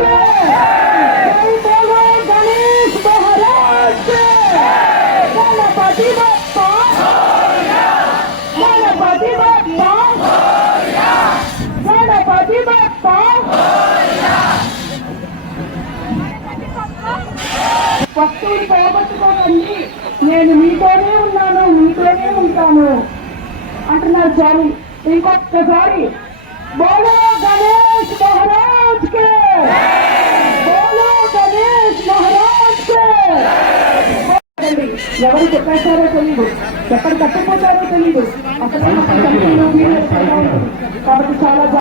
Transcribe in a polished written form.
के जय बोलो गणेश महाराज के गणपति बप्पा गणपति बप्पा गणपति बप्पा భక్తులు పోగొట్టుకోకండి, నేను మీతోనే ఉన్నాను, మీతోనే ఉంటాను అంటున్నారు స్వామి. ఇంకొకసారి బోలో గణేష్ మహారాజ్ కే, బోలో గణేష్ మహారాజ్ కే. ఎవరు చెప్పేస్తారో తెలీదు, ఎక్కడ తప్పిపోతారో తెలీదు, అసలు కాబట్టి చాలా